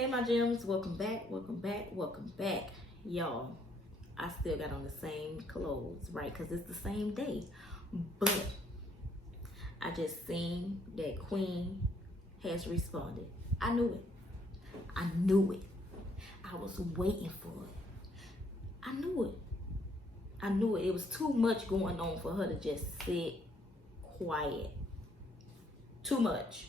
Hey my gems, welcome back, y'all. I still got on the same clothes, right? Because it's the same day. But I just seen that Queen has responded. I knew it. I was waiting for it. I knew it. It was too much going on for her to just sit quiet. Too much.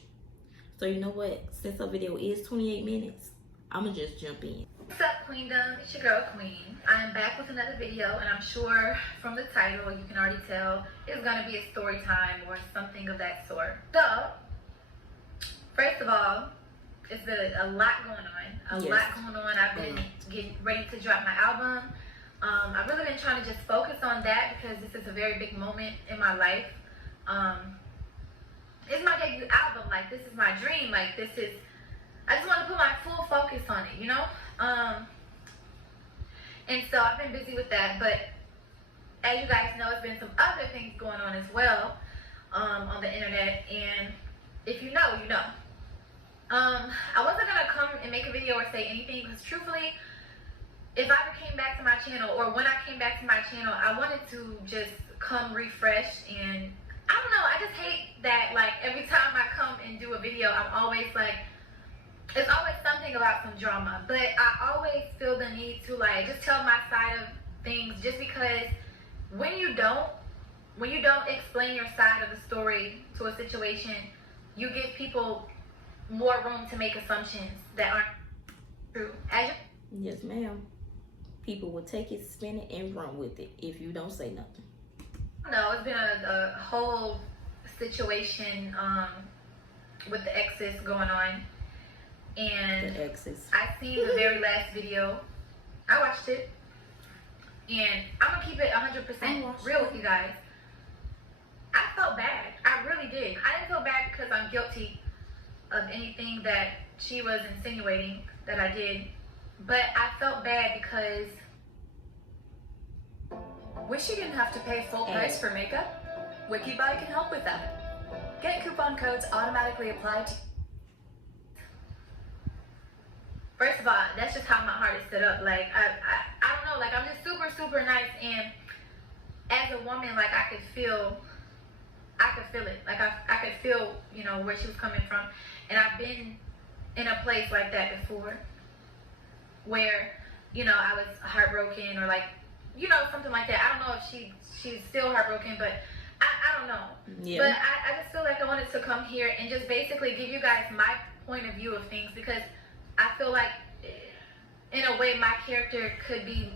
So you know what? Since our video is 28 minutes, I'm gonna just jump in. What's up, Queendom? It's your girl, Queen. I am back with another video, and I'm sure from the title you can already tell it's gonna be a story time or something of that sort. So, first of all, it's been a lot going on. I've been getting ready to drop my album. I've really been trying to just focus on that because this is a very big moment in my life. It's my debut album. Like, this is my dream. Like, I just want to put my full focus on it, you know? And so I've been busy with that, but as you guys know, there's been some other things going on as well, on the internet, and if you know, you know. I wasn't gonna come and make a video or say anything, because truthfully, if I ever came back to my channel, or when I came back to my channel, I wanted to just come refreshed, and I don't know, I just hate that, like, every time I come and do a video, I'm always like, it's always something about some drama, but I always feel the need to, like, just tell my side of things, just because when you don't explain your side of the story to a situation, you give people more room to make assumptions that aren't true. Yes, ma'am. People will take it, spin it, and run with it if you don't say nothing. No, it's been a whole situation with the exes going on. And The exes. I seen the very last video. I watched it. And I'm going to keep it 100% real with you guys. I felt bad. I really did. I didn't feel bad because I'm guilty of anything that she was insinuating that I did. But I felt bad because... Wish you didn't have to pay full price for makeup? WikiBuy can help with that. Get coupon codes automatically applied to... First of all, that's just how my heart is set up. Like, I don't know, like, I'm just super, super nice, and as a woman, like, I could feel it. Like, I could feel, you know, where she was coming from, and I've been in a place like that before, where, you know, I was heartbroken, or like, you know, something like that. I don't know if she's still heartbroken, but I don't know. Yeah. But I just feel like I wanted to come here and just basically give you guys my point of view of things, because I feel like, in a way, my character could be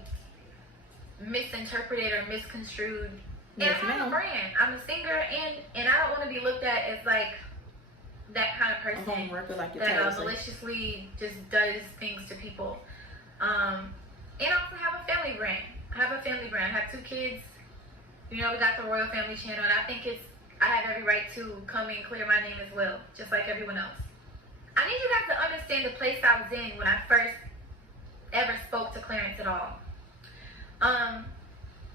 misinterpreted or misconstrued. Yes, and I'm a brand. I'm a singer, and I don't want to be looked at as like that kind of person that maliciously just does things to people. And I also have a family brand. I have 2 kids. You know, we got the Royal Family channel, and I think I have every right to come and clear my name as well, just like everyone else. I need you guys to understand the place I was in when I first ever spoke to Clarence at all.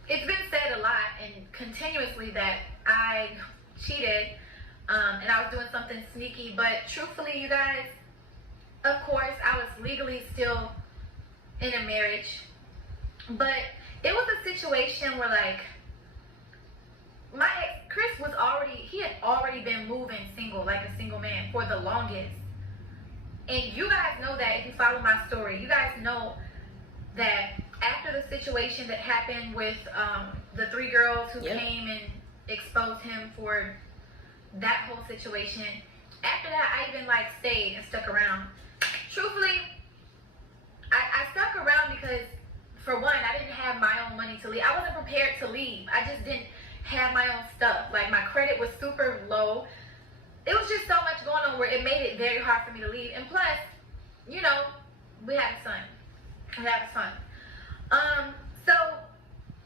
It's been said a lot and continuously that I cheated, and I was doing something sneaky, but truthfully, you guys, of course, I was legally still in a marriage, but it was a situation where, like, my ex, Chris, he had already been moving single, like a single man, for the longest. And you guys know that if you follow my story. You guys know that after the situation that happened with the 3 girls who came and exposed him for that whole situation, after that, I even, like, stayed and stuck around. Truthfully, I stuck around because, for one, I didn't have my own money to leave. I wasn't prepared to leave. I just didn't have my own stuff. Like, my credit was super low. It was just so much going on where it made it very hard for me to leave. And plus, you know, we have a son. So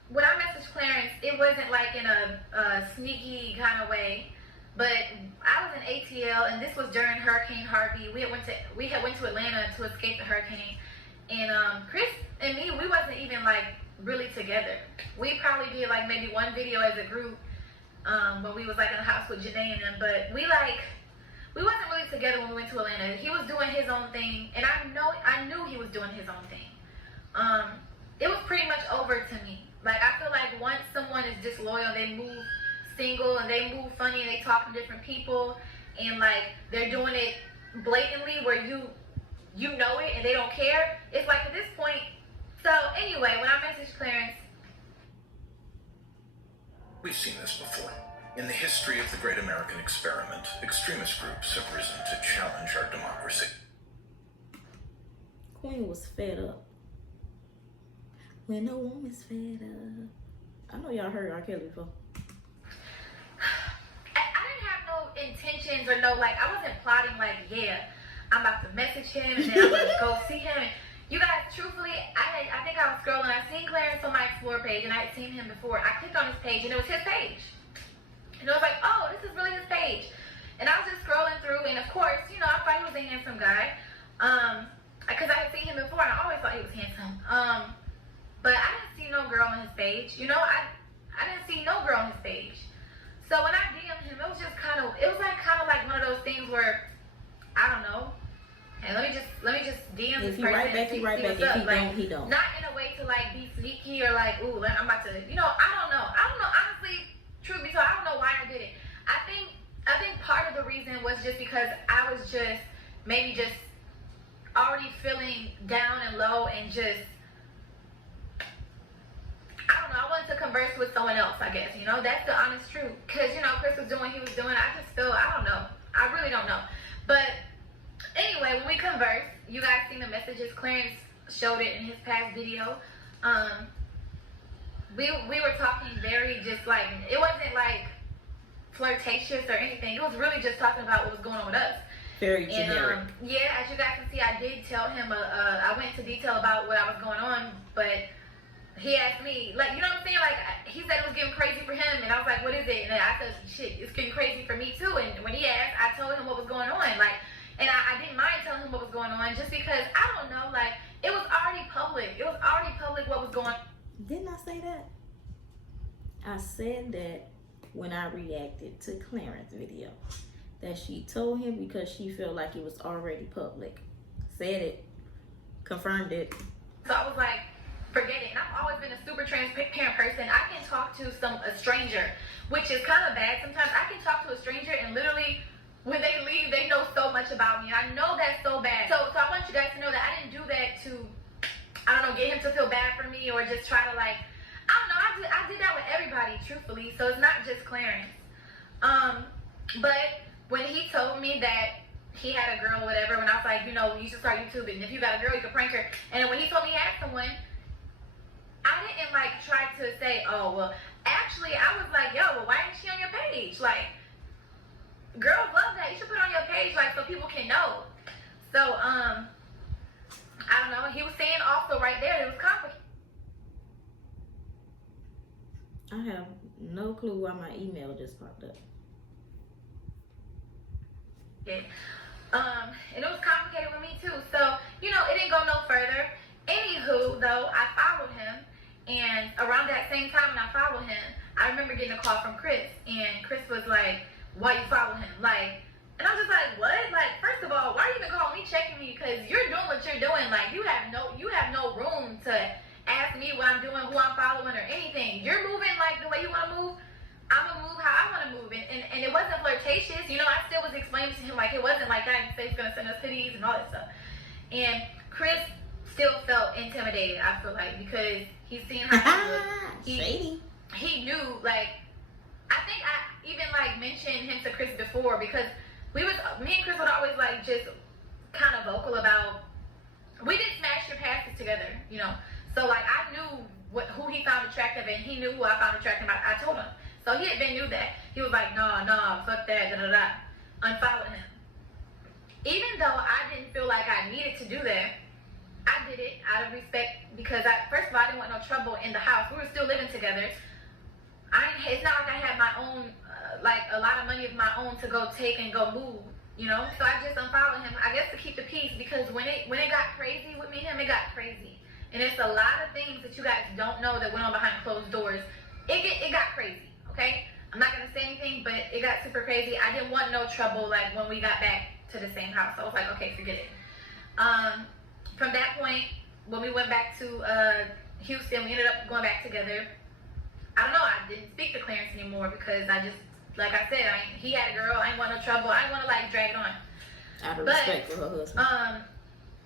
when I messaged Clarence, it wasn't like in a sneaky kind of way. But I was in ATL, and this was during Hurricane Harvey. We had went to Atlanta to escape the hurricane. And Chris and me, we wasn't even, like, really together. We probably did, like, maybe one video as a group when we was, like, in the house with Janae and them. But we we wasn't really together when we went to Atlanta. He was doing his own thing, and I knew he was doing his own thing. It was pretty much over to me. Like, I feel like once someone is disloyal, they move single and they move funny and they talk to different people, and like they're doing it blatantly where you know it and they don't care. It's like at this point. So anyway, when I messaged Clarence, we've seen this before. In the history of the great American experiment, extremist groups have risen to challenge our democracy. Queen was fed up. When a woman's fed up. I know y'all heard R. Kelly before. I didn't have no intentions or no, like, I wasn't plotting like, yeah, I'm about to message him and then I'm gonna go see him. And you guys, truthfully, I think I was scrolling. I seen Clarence on my Explore page and I had seen him before. I clicked on his page and it was his page. And I was like, oh, this is really his page. And I was just scrolling through, and of course, you know, I thought he was a handsome guy. Because I had seen him before and I always thought he was handsome. But I didn't see no girl on his page. You know, I didn't see no girl on his page. So when I DM'd him, it was kind of like one of those things where, I don't know. And let me just DM this person and see what's up. Like, he don't. Not in a way to like be sneaky or like, ooh, I'm about to, you know, I don't know. Honestly, truth be told, I don't know why I did it. I think part of the reason was just because I was just already feeling down and low and just, I don't know, I wanted to converse with someone else, I guess, you know, that's the honest truth. Because, you know, Chris was doing what he was doing. I just feel, I don't know. I really don't know. But anyway, when we conversed, you guys seen the messages. Clarence showed it in his past video. We were talking very just like, it wasn't like flirtatious or anything. It was really just talking about what was going on with us. Very generic. And, yeah, as you guys can see, I did tell him, I went into detail about what I was going on, but he asked me, like, you know what I'm saying? Like, he said it was getting crazy for him, and I was like, what is it? And I said, shit, it's getting crazy for me too. And when he asked, I told him what was going on. Like, and I didn't mind telling him what was going on just because, I don't know, like, it was already public. It was already public what was going on. Didn't I say that? I said that when I reacted to Clarence's video, that she told him because she felt like it was already public. Said it, confirmed it. So I was like, forget it. And I've always been a super transparent person. I can talk to a stranger, which is kind of bad sometimes. I can talk to a stranger and literally, when they leave, they know so much about me. I know that's so bad. So I want you guys to know that I didn't do that to, I don't know, get him to feel bad for me or just try to like, I don't know, I did that with everybody, truthfully. So it's not just Clarence. But when he told me that he had a girl or whatever, when I was like, you know, you should start YouTube, and if you got a girl, you can prank her. And when he told me he had someone, I didn't like try to say, oh, well, actually, I was like, yo, well, why isn't she on your page? Like, girls love that. You should put it on your page, like, so people can know. So, I don't know. He was saying also right there, it was complicated. I have no clue why my email just popped up. And it was complicated with me too. So, you know, it didn't go no further. Anywho, though, I followed him, and around that same time when I followed him, I remember getting a call from Chris, and Chris was like, why you follow him? Like, and I'm just like, what? Like, first of all, why are you even calling me, checking me? Because you're doing what you're doing. Like, you have no room to ask me what I'm doing, who I'm following, or anything. You're moving like the way you want to move. I'm gonna move how I want to move, and it wasn't flirtatious. You know, I still was explaining to him like it wasn't like that. He said he's gonna send us cities and all that stuff. And Chris still felt intimidated. I feel like because he's seen how he knew. Like, I think I even like mentioned him to Chris before because me and Chris would always like just kind of vocal about. We did Smash Your Passes together, you know. So like I knew who he found attractive, and he knew who I found attractive. I told him. So he had been knew that. He was like, no, fuck that, da-da-da. Unfollowed him. Even though I didn't feel like I needed to do that, I did it out of respect because, first of all, I didn't want no trouble in the house. We were still living together. It's not like I had my own, like a lot of money of my own to go take and go move, you know? So I just unfollowed him, I guess to keep the peace, because when it got crazy with me and him, it got crazy. And there's a lot of things that you guys don't know that went on behind closed doors. It got crazy. Okay, I'm not gonna say anything, but it got super crazy. I didn't want no trouble like when we got back to the same house. I was like, okay, forget it. From that point, when we went back to Houston, we ended up going back together. I don't know, I didn't speak to Clarence anymore because I just, like I said, he had a girl, I didn't want no trouble, I didn't want to like drag it on. Out of respect for her husband.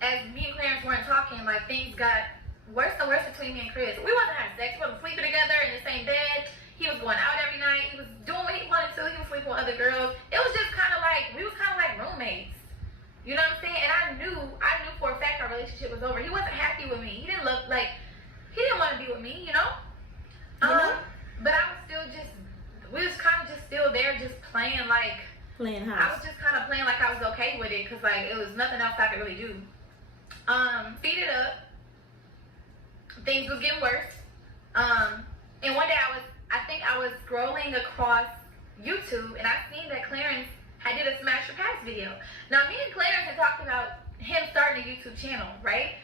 As me and Clarence weren't talking, like things got worse and worse between me and Chris. We wasn't having sex, we wasn't sleeping together in the same bed. He was going out every night, he was doing what he wanted to, he was sleeping with other girls. It was just kind of like, we was kind of like roommates. You know what I'm saying? And I knew for a fact our relationship was over. He wasn't happy with me. He didn't look like, he didn't want to be with me, you know? But I was still just, we was kind of just still there, just playing like, playing house. I was just kind of playing like I was okay with it, because like it was nothing else I could really do. Speed it up. Things was getting worse. And one day I think I was scrolling across YouTube and I seen that Clarence had did a Smash Your Pass video. Now me and Clarence had talked about him starting a YouTube channel, right?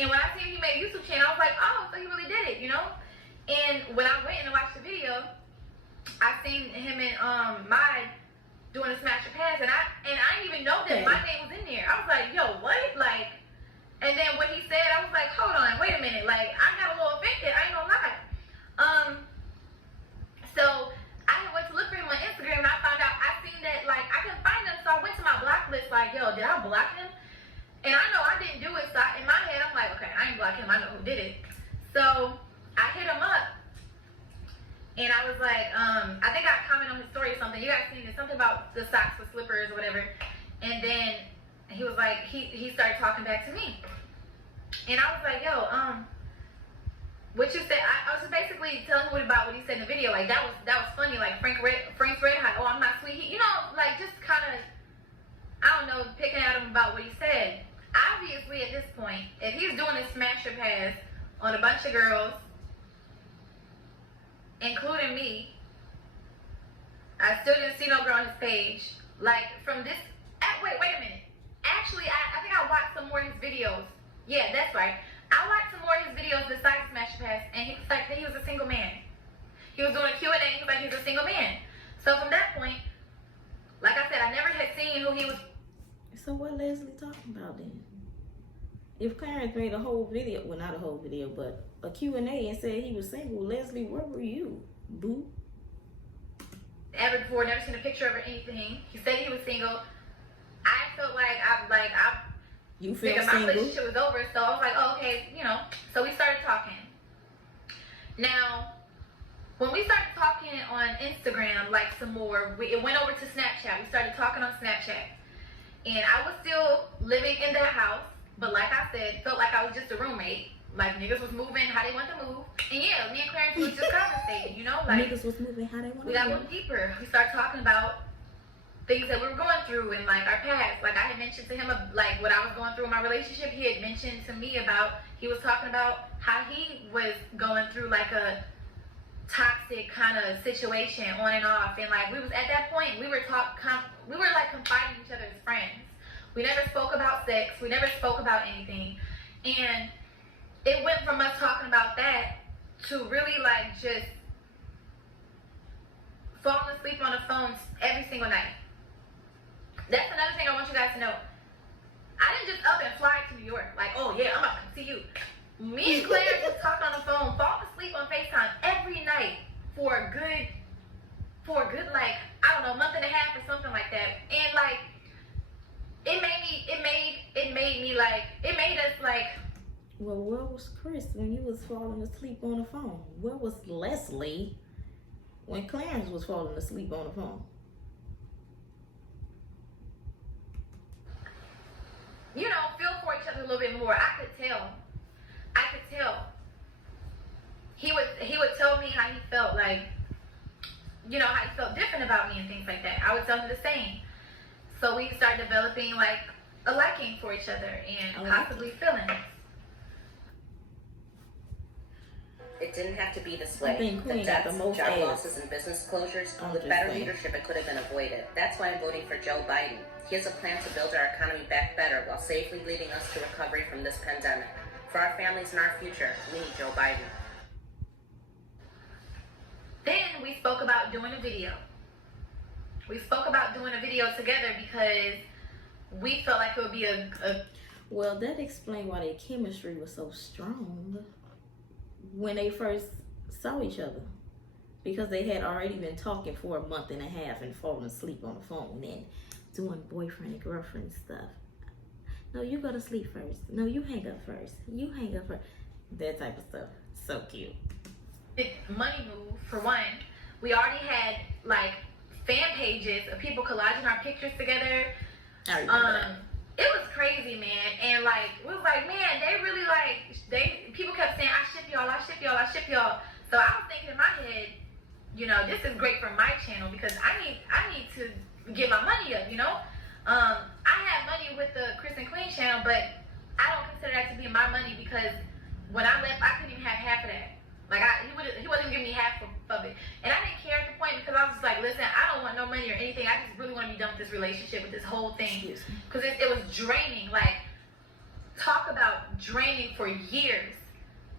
And when I seen he made a YouTube channel, I was like, oh, so he really did it, you know? And when I went and watched the video, I seen him and Mai doing a Smash Your Pass, and I didn't even know that my name was in there. I was like, yo, what? Like, and then when he said, I was like, hold on, wait a minute. Like, I got a little offended, I ain't gonna lie. So I went to look for him on Instagram, and I found out, I seen that, like, I couldn't find him, so I went to my block list, like, yo, did I block him? And I know I didn't do it, so in my head, I'm like, okay, I ain't block him, I know who did it. So I hit him up, and I was like, I think I commented on his story or something. You guys seen it, something about the socks with slippers or whatever. And then he was like, he started talking back to me. And I was like, yo, what you said, I was just basically telling him about what he said in the video. Like, that was funny. Like, Frank's Red Hot, oh, I'm not sweet. You know, like, just kind of, I don't know, picking at him about what he said. Obviously, at this point, if he's doing a Smash Your Pass on a bunch of girls, including me, I still didn't see no girl on his page. Like, from this, wait a minute. Actually, I think I watched some more of his videos. Yeah, that's right. I watched some more of his videos besides Smash Your Pass, and he was like that he was a single man. He was doing a Q&A, he was like he was a single man. So from that point, like I said, I never had seen who he was. So what Leslie talking about then? If Clarence made a whole video, well, not a whole video, but a Q&A and said he was single, Leslie, where were you, boo? Ever before, never seen a picture of or anything. He said he was single. I felt like you feel my single? relationship was over, so I was like, oh, okay, you know. So we started talking. Now, when we started talking on Instagram, like some more, it went over to Snapchat. We started talking on Snapchat. And I was still living in that house, but like I said, felt like I was just a roommate. Like, niggas was moving how they want to move. And yeah, me and Clarence was just conversating, you know? Like, niggas was moving how they want to move. We got a little deeper. We started talking about things that we were going through and like our past. Like, I had mentioned to him like what I was going through in my relationship. He had mentioned to me about, he was talking about how he was going through like a toxic kind of situation on and off. And like, we was at that point, we were like confiding in each other as friends. We never spoke about sex. We never spoke about anything. And it went from us talking about that to really like just falling asleep on the phone every single night. That's another thing I want you guys to know. I didn't just up and fly to New York. Like, oh yeah, I'm about to come see you. Me and Claire just talked on the phone, fall asleep on FaceTime every night for a good like, I don't know, month and a half or something like that. And like, it made us like. Well, where was Chris when you was falling asleep on the phone? Where was Leslie when Clarence was falling asleep on the phone? You know, feel for each other a little bit more. I could tell. He would tell me how he felt, like, you know, how he felt different about me and things like that. I would tell him the same. So we started developing like a liking for each other and possibly feelings. It didn't have to be this way. The deaths, most job ads. losses, and business closures, I'm with just better saying. leadership, it could have been avoided. That's why I'm voting for Joe Biden. He has a plan to build our economy back better while safely leading us to recovery from this pandemic. For our families and our future, we need Joe Biden. Then we spoke about doing a video. We spoke about doing a video together because we felt like it would be a Well, that explained why their chemistry was so strong when they first saw each other. Because they had already been talking for a month and a half and falling asleep on the phone and doing boyfriend and girlfriend stuff. No, you go to sleep first. No, you hang up first. You hang up first. That type of stuff. So cute. big money move. For one, we already had like fan pages of people collaging our pictures together. I remember that. It was crazy, man. And like, we was like, man, they really like, people kept saying, I ship y'all, I ship y'all, I ship y'all. So I was thinking in my head, you know, this is great for my channel because I need to get my money up, you know? I had money with the Chris and Queen channel, but I don't consider that to be my money because when I left, I couldn't even have half of that. Like, he wasn't giving me half of it. And I didn't care at the point because I was just like, listen, I don't want no money or anything. I just really want to be done with this relationship, with this whole thing. Because it was draining. Like, talk about draining for years.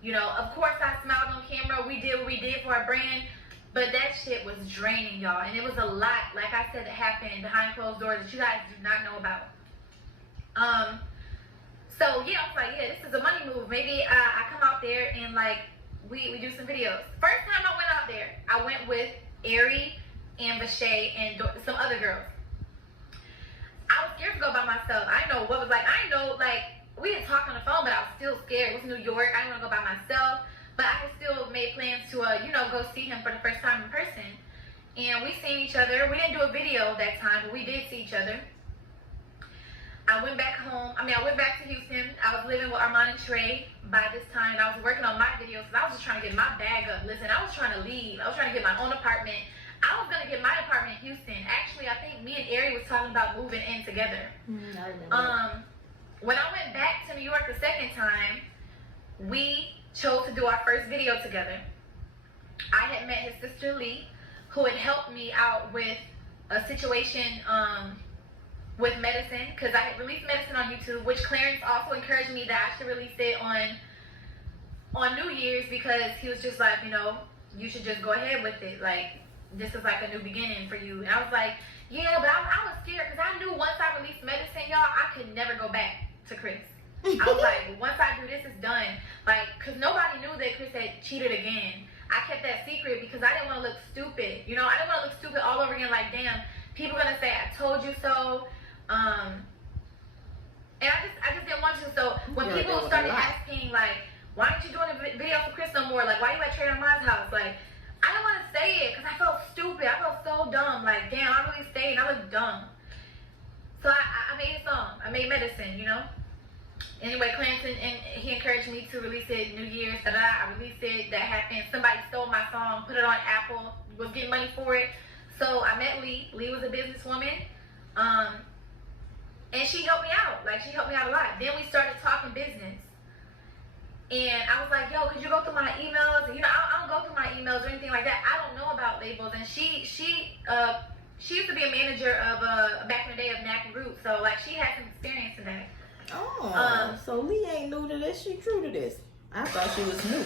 You know, of course I smiled on camera. We did what we did for our brand. But that shit was draining, y'all. And it was a lot, like I said, that happened behind closed doors that you guys do not know about. So, yeah, I was like, yeah, this is a money move. Maybe I come out there and, like, we do some videos. First time I went out there, I went with Ari and Vashay and some other girls. I was scared to go by myself. I didn't know what was like. I didn't know, like, we didn't talk on the phone, but I was still scared. It was New York. I didn't want to go by myself. But I still made plans to, you know, go see him for the first time in person. And we seen each other. We didn't do a video that time, but we did see each other. I went back home. I went back to Houston. I was living with Armand and Trey by this time. I was working on my videos because I was just trying to get my bag up. Listen, I was trying to leave. I was trying to get my own apartment. I was going to get my apartment in Houston. Actually, I think me and Ari was talking about moving in together. I remember. When I went back to New York the second time, we chose to do our first video together. I had met his sister Lee, who had helped me out with a situation with medicine, because I had released medicine on YouTube, which Clarence also encouraged me that I should release it on New Year's, because he was just like, you know, you should just go ahead with it. Like, this is like a new beginning for you. And I was like, yeah, but I was scared because I knew once I released medicine, y'all, I could never go back to Chris. I was like, once I do this, it's done. Like, because nobody knew that Chris had cheated again. I kept that secret because I didn't want to look stupid. You know, I didn't want to look stupid all over again. Like, damn, people going to say, I told you so. And I just didn't want to. So when people started asking, like, why aren't you doing a video for Chris no more? Like, why you at Trey Armand's house? Like, I didn't want to say it because I felt stupid. I felt so dumb. Like, damn, I really stayed and I looked dumb. So I made a song. I made medicine, you know? Anyway, Clanton, and he encouraged me to release it New Year's. I released it. That happened. Somebody stole my song, put it on Apple, was getting money for it. So I met Lee. Lee was a businesswoman. And she helped me out. Like, she helped me out a lot. Then we started talking business. And I was like, yo, could you go through my emails? And, you know, I don't go through my emails or anything like that. I don't know about labels. And she used to be a manager of, back in the day of Nappy Roots. So, like, she had some experience in that. Oh, so Lee ain't new to this. She true to this. I thought she was new.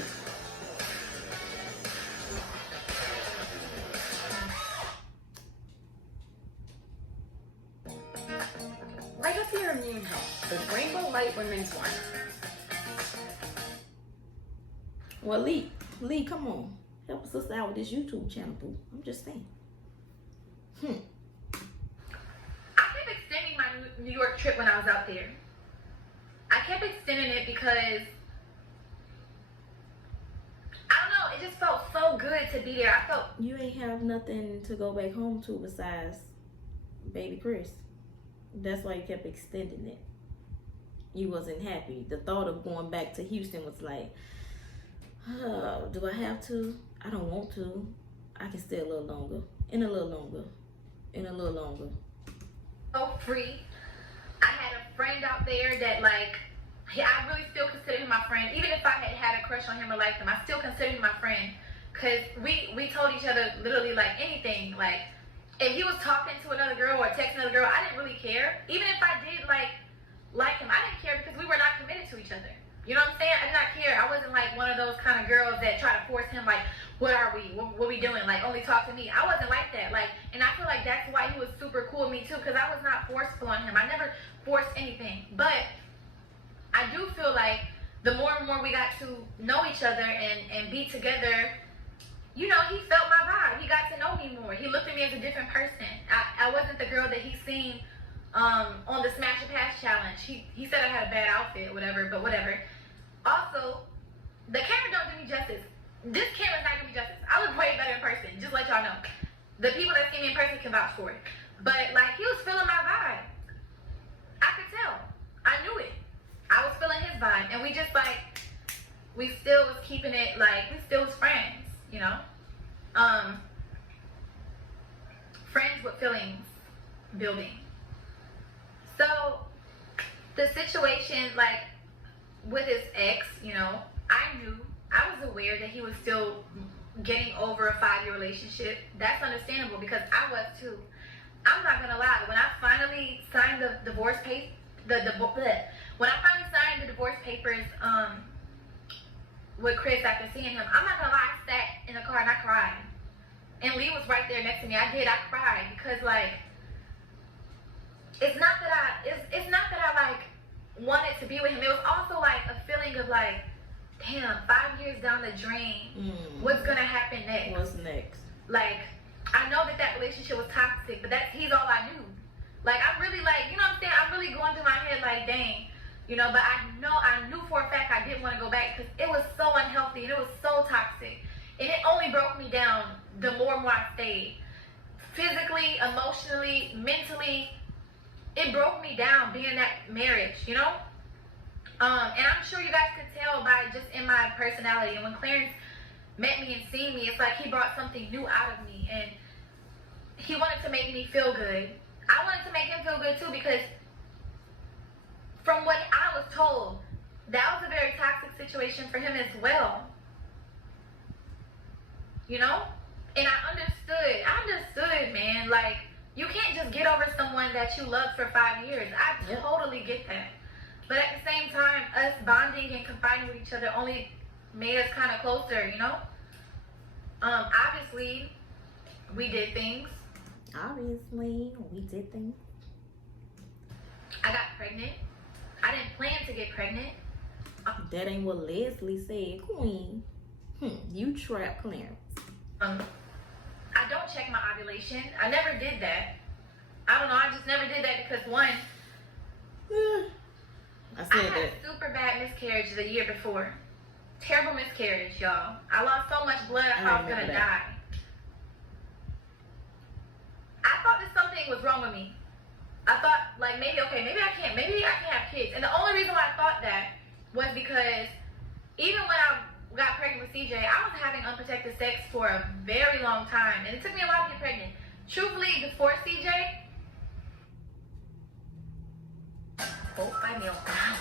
Light up your immune health with Rainbow Light Women's Wine. Well, Lee, come on. Help us sister out with this YouTube channel, boo. I'm just saying. I kept extending my New York trip when I was out there. I kept extending it because, I don't know, it just felt so good to be there. I felt... You ain't have nothing to go back home to besides baby Chris. That's why you kept extending it. You wasn't happy. The thought of going back to Houston was like, oh, do I have to? I don't want to. I can stay a little longer. And a little longer. And a little longer. So free. I had a friend out there that, like, I really still consider him my friend. Even if I had a crush on him or liked him, I still consider him my friend. Because we told each other literally, like, anything. Like, if he was talking to another girl or texting another girl, I didn't really care. Even if I did, like him, I didn't care because we were not committed to each other. You know what I'm saying? I did not care. I wasn't, like, one of those kind of girls that try to force him, like, what are we? What we doing? Like, only talk to me. I wasn't like that. Like, and I feel like that's why he was super cool with me too, because I was not forceful on him. I never forced anything. But I do feel like the more and more we got to know each other and be together, you know, he felt my vibe. He got to know me more. He looked at me as a different person. I wasn't the girl that he seen on the Smash or Pass challenge. He said I had a bad outfit or whatever, but whatever. Also, the camera don't do me justice. This camera's not doing me justice. I look way better in person, just let y'all know. The people that see me in person can vouch for it. But like, he was feeling my vibe. I could tell. I knew it. I was feeling his vibe, and we just like, we still was keeping it like, we still was friends, you know? Friends with feelings building. So the situation, like with his ex, you know, I was aware that he was still getting over a 5-year relationship. That's understandable because I was too. I'm not gonna lie. When I finally signed the divorce when I finally signed the divorce papers with Chris after seeing him, I'm not gonna lie. I sat in the car and I cried. And Lee was right there next to me. I cried because like, it's not that I like wanted to be with him. It was also like a feeling of like, damn, 5 years down the drain, what's gonna happen next? What's next? Like, I know that relationship was toxic, but he's all I knew. Like, I'm really like, you know what I'm saying? I'm really going through my head like, dang, you know, but I knew for a fact I didn't want to go back because it was so unhealthy and it was so toxic. And it only broke me down the more and more I stayed. Physically, emotionally, mentally, it broke me down being in that marriage, you know? And I'm sure you guys could tell by just in my personality. And when Clarence met me and seen me, it's like he brought something new out of me. And he wanted to make me feel good. I wanted to make him feel good too because from what I was told, that was a very toxic situation for him as well. You know? And I understood, man. Like, you can't just get over someone that you loved for 5 years. I totally get that. But at the same time, us bonding and confiding with each other only made us kind of closer, you know? Obviously, we did things. Obviously, we did things. I got pregnant. I didn't plan to get pregnant. That ain't what Leslie said, Queen. You trapped Clarence. I don't check my ovulation. I never did that. I don't know. I just never did that because one, I had a super bad miscarriage the year before. Terrible miscarriage, y'all. I lost so much blood I thought I was gonna die. I thought that something was wrong with me. I thought like maybe I can't have kids. And the only reason why I thought that was because even when I got pregnant with CJ, I was having unprotected sex for a very long time. And it took me a while to get pregnant. Truthfully, before CJ, Vote by mail now.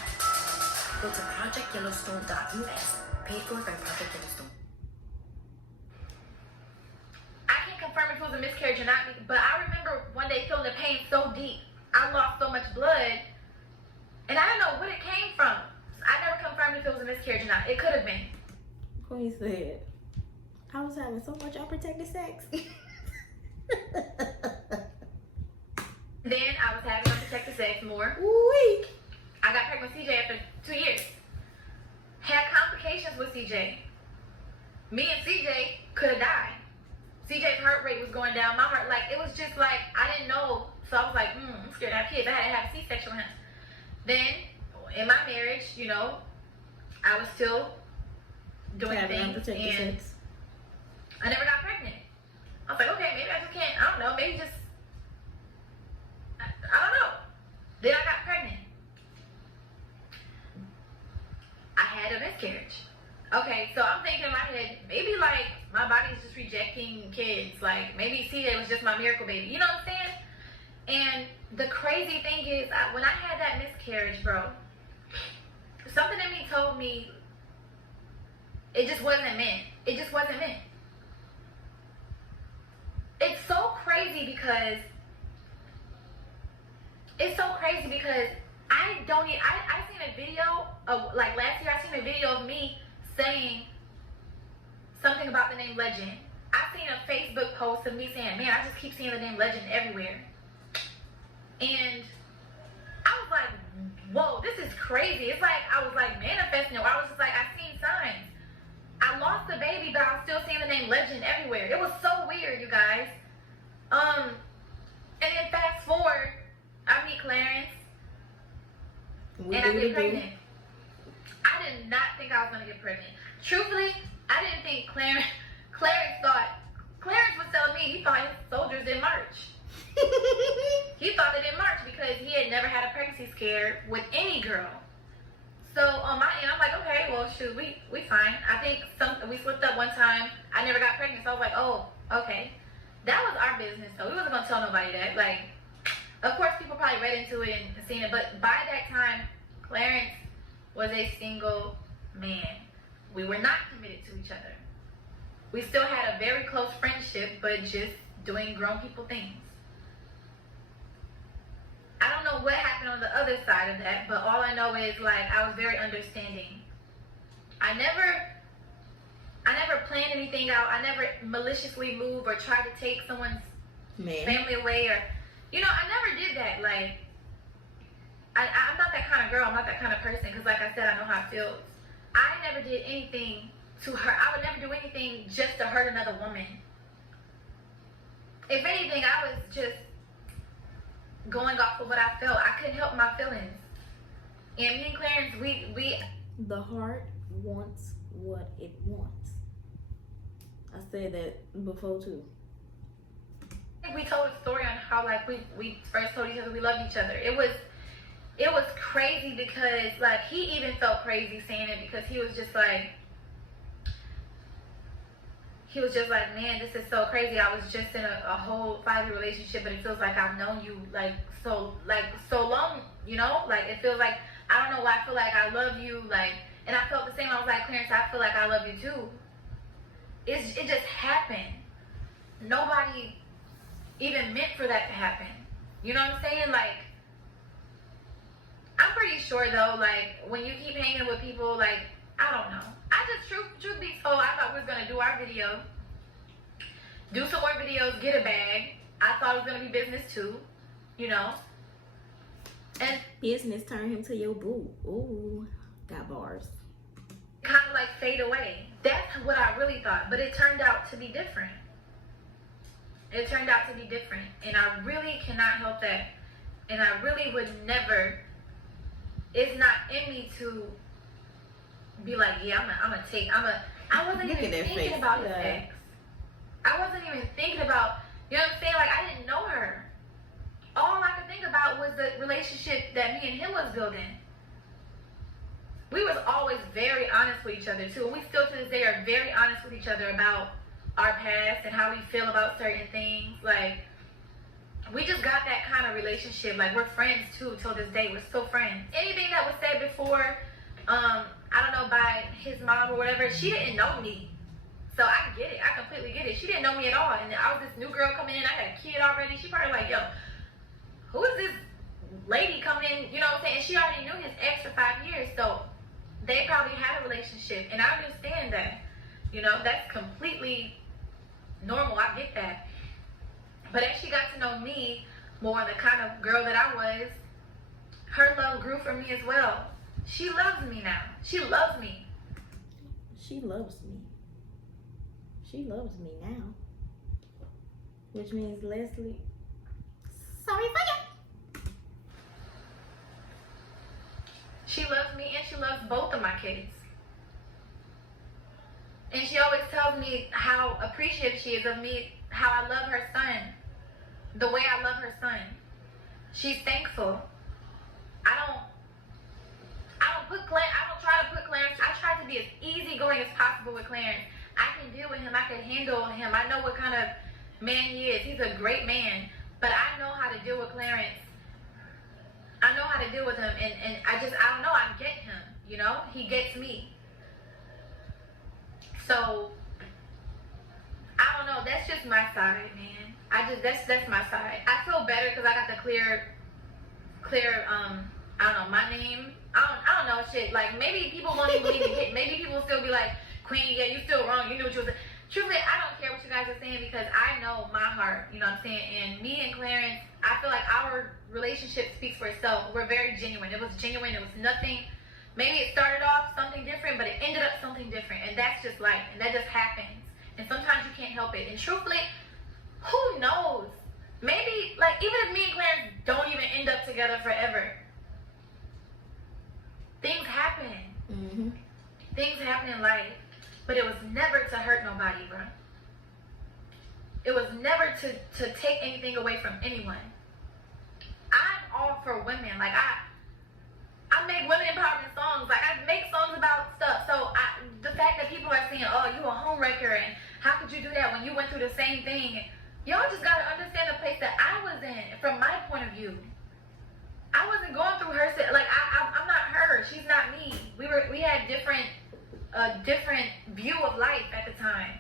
Go to projectyellowstone.us. Paid for by Project Yellowstone. I can't confirm if it was a miscarriage or not, but I remember one day feeling the pain so deep. I lost so much blood, and I don't know what it came from. I never confirmed if it was a miscarriage or not. It could have been. Queen said, I was having so much unprotected sex. Then I was having unprotected sex more. Week. I got pregnant with CJ after 2 years. Had complications with CJ. Me and CJ could have died. CJ's heart rate was going down. My heart, like, it was just like, I didn't know. So I was like, I'm scared to have kids. I had to have a C-section with him. Then, in my marriage, you know, I was still doing things. And sex. I never got pregnant. I was like, okay, maybe I just can't. I don't know. Maybe just, I don't know. Then I got pregnant. I had a miscarriage. Okay, so I'm thinking in my head, maybe like my body is just rejecting kids. Like maybe CJ was just my miracle baby. You know what I'm saying? And the crazy thing is, when I had that miscarriage, bro, something in me told me it just wasn't meant. It just wasn't meant. It's so crazy because I seen a video of, like last year, I seen a video of me saying something about the name Legend. I seen a Facebook post of me saying, man, I just keep seeing the name Legend everywhere. And I was like, whoa, this is crazy. It's like I was like manifesting it. I was just like, I seen signs. I lost the baby, but I was still seeing the name Legend everywhere. It was so weird, you guys. And then fast forward, I meet Clarence, and I get pregnant. I did not think I was gonna get pregnant. Truthfully, I didn't think Clarence was telling me he thought his soldiers in March. He thought it in March because he had never had a pregnancy scare with any girl. So on my end, I'm like, okay, well, shoot, we fine. I think we slipped up one time. I never got pregnant, so I was like, oh, okay. That was our business, so we wasn't gonna tell nobody that. Like, of course, people probably read into it and seen it, but by that time, Clarence was a single man. We were not committed to each other. We still had a very close friendship, but just doing grown people things. I don't know what happened on the other side of that, but all I know is, like, I was very understanding. I never planned anything out. I never maliciously moved or tried to take someone's family away, or, you know, I never did that. Like, I'm not that kind of girl. I'm not that kind of person, because like I said, I know how it feels. I never did anything to hurt. I would never do anything just to hurt another woman. If anything, I was just going off of what I felt. I couldn't help my feelings. And me and Clarence, we the heart wants what it wants. I said that before too. I think we told a story on how, like, we first told each other we loved each other. It was crazy because, like, he even felt crazy saying it, because he was just like, man, this is so crazy. I was just in a whole 5-year relationship, but it feels like I've known you so long, you know? Like, it feels like, I don't know why, I feel like I love you, like, and I felt the same. I was like, Clarence, I feel like I love you too. It just happened. Nobody even meant for that to happen. You know what I'm saying? Like, I'm pretty sure though, like, when you keep hanging with people, like, I don't know. I just, truth be told, I thought we was gonna do our video, do some more videos, get a bag. I thought it was gonna be business too, you know. And Business turned him to your boo. Ooh, got bars. kind of like fade away. That's what I really thought, but it turned out to be different. It turned out to be different, and I really cannot help that. And I really would never. It's not in me to be like, yeah, I wasn't even thinking about his ex. I wasn't even thinking about, you know what I'm saying? Like, I didn't know her. All I could think about was the relationship that me and him was building. We was always very honest with each other too. And we still to this day are very honest with each other about our past and how we feel about certain things. Like, we just got that kind of relationship. Like, we're friends too till this day. We're still friends. Anything that was said before, I don't know, by his mom or whatever, she didn't know me. So I get it. I completely get it. She didn't know me at all. And I was this new girl coming in. I had a kid already. She probably like, yo, who is this lady coming in? You know what I'm saying? And she already knew his ex for 5 years. So they probably had a relationship. And I understand that. You know, that's completely normal. I get that. But as she got to know me more, the kind of girl that I was, her love grew for me as well. She loves me now. She loves me. She loves me. She loves me now. Which means, Leslie, sorry for you. She loves me, and she loves both of my kids. And she always tells me how appreciative she is of me, how I love her son, the way I love her son. She's thankful. I don't try to put Clarence. I try to be as easygoing as possible with Clarence. I can deal with him. I can handle him. I know what kind of man he is. He's a great man. But I know how to deal with Clarence. I know how to deal with him. And I don't know. I get him. You know? He gets me. So, I don't know. That's just my side, man. That's my side. I feel better because I got the clear, I don't know, my name. I don't know, shit. Like, maybe people won't even believe it. Maybe people will still be like, Queen, yeah, you still wrong. You knew what you was saying. Truthfully, I don't care what you guys are saying because I know my heart. You know what I'm saying? And me and Clarence, I feel like our relationship speaks for itself. We're very genuine. It was genuine. It was nothing. Maybe it started off something different, but it ended up something different. And that's just life. And that just happens. And sometimes you can't help it. And truthfully, who knows? Maybe, like, even if me and Clarence don't even end up together forever, things happen. Mm-hmm. Things happen in life. But it was never to hurt nobody, bro. It was never to take anything away from anyone. I'm all for women. Like, I make women empowerment songs. Like, I make songs about stuff. So, the fact that people are saying, oh, you a homewrecker, and how could you do that when you went through the same thing? Y'all just got to understand the place that I was in from my point of view. I wasn't going through her. Like, I'm not her. She's not me. We had a different view of life at the time.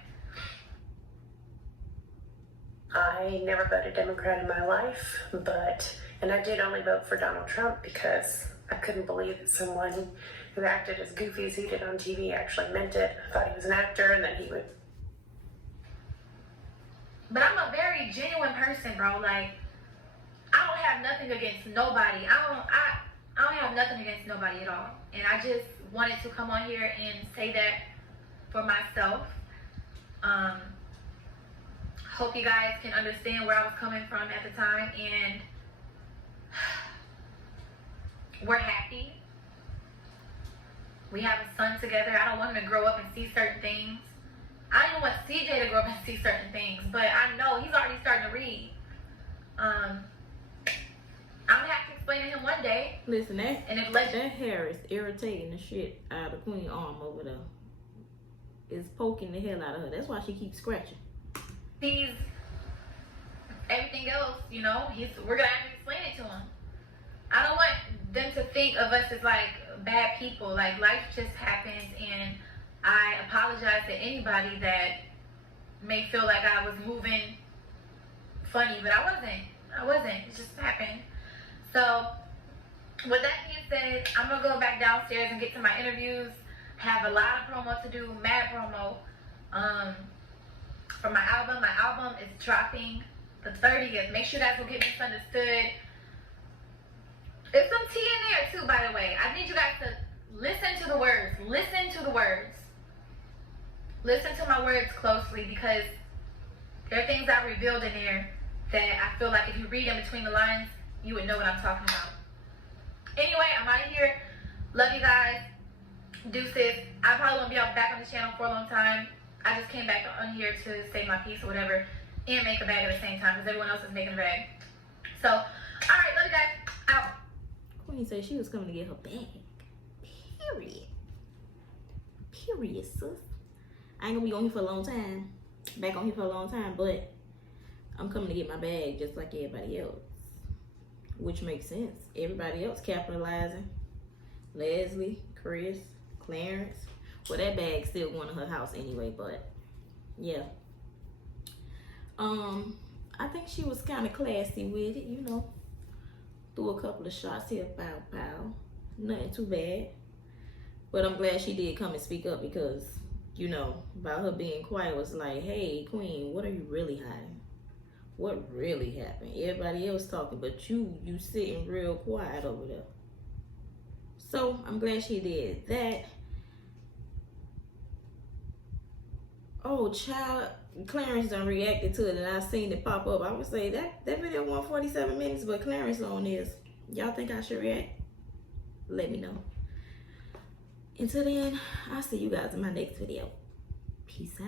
I never voted Democrat in my life, and I did only vote for Donald Trump because I couldn't believe that someone who acted as goofy as he did on TV actually meant it. I thought he was an actor and that he would. But I'm a very genuine person, bro. Like, I don't have nothing against nobody. I don't have nothing against nobody at all. And I just wanted to come on here and say that for myself. Hope you guys can understand where I was coming from at the time, and we're happy. We have a son together. I don't want him to grow up and see certain things. I don't even want CJ to grow up and see certain things, but I know he's already starting to read. I'm gonna have to explain to him one day. Listen, that that hair is irritating the shit out of Queen arm over there. It's poking the hell out of her. That's why she keeps scratching. Sees everything else, you know. We're gonna have to explain it to him. I don't want them to think of us as like bad people. Like, life just happens, and I apologize to anybody that may feel like I was moving funny, but I wasn't. It just happened. So, with that being said, I'm gonna go back downstairs and get to my interviews. Have a lot of promo to do, mad promo. For my album. My album is dropping the 30th. Make sure you guys will get Misunderstood. There's some tea in there too, by the way. I need you guys to listen to the words. Listen to the words. Listen to my words closely, because there are things I revealed in there that I feel like if you read in between the lines, you would know what I'm talking about. Anyway, I'm out of here. Love you guys. Deuces. I probably won't be back on the channel for a long time. I just came back on here to say my piece or whatever and make a bag at the same time because everyone else is making a bag. So, alright, love you guys. Out. Queen said she was coming to get her bag. Period. Period, sis. I ain't gonna be on here for a long time. Back on here for a long time, but I'm coming to get my bag just like everybody else. Which makes sense. Everybody else capitalizing. Leslie, Chris, Clarence. Well, that bag's still going to her house anyway, but yeah. I think she was kind of classy with it, you know. Threw a couple of shots here, pow, pow. Nothing too bad. But I'm glad she did come and speak up because, you know, about her being quiet was like, hey, Queen, what are you really hiding? What really happened? Everybody else talking, but you sitting real quiet over there. So, I'm glad she did that. Oh, child, Clarence done reacted to it, and I seen it pop up. I would say that video won 47 minutes, but Clarence on this. Y'all think I should react? Let me know. Until then, I'll see you guys in my next video. Peace out.